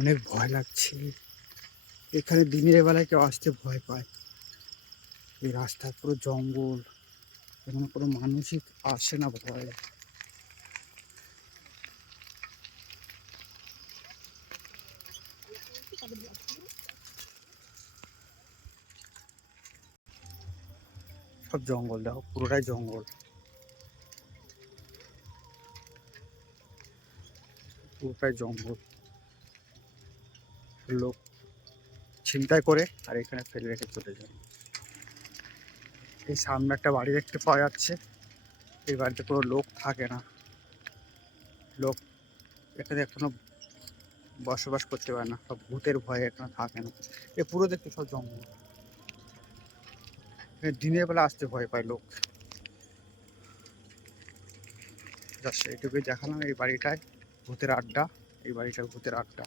অনেক ভয় লাগছে এখানে। দিনের বেলায় কেউ আসতে ভয় পায়। এই রাস্তা পুরো জঙ্গল, এখানে কোনো মানুষই আসে না ভয়। সব জঙ্গল, দেখো পুরোটাই জঙ্গল, পুরোটাই জঙ্গল। লোক ছিনতাই করে আর এখানে ফেলে রেখে চলে যায়। এই সামনে একটা বাড়ি দেখতে পাওয়া যাচ্ছে, এই বাড়িতে কোনো লোক থাকে না, লোক এখানে এখনো বসবাস করতে পারে না, সব ভূতের ভয়ে এখানে থাকে না। এ পুরো দেখতে সব জঙ্গল, দিনের বেলা আসতে ভয় পায় লোক। জাস্ট এইটুকুই দেখালাম। এই বাড়িটায় ভূতের আড্ডা, এই বাড়িটার ভূতের আড্ডা।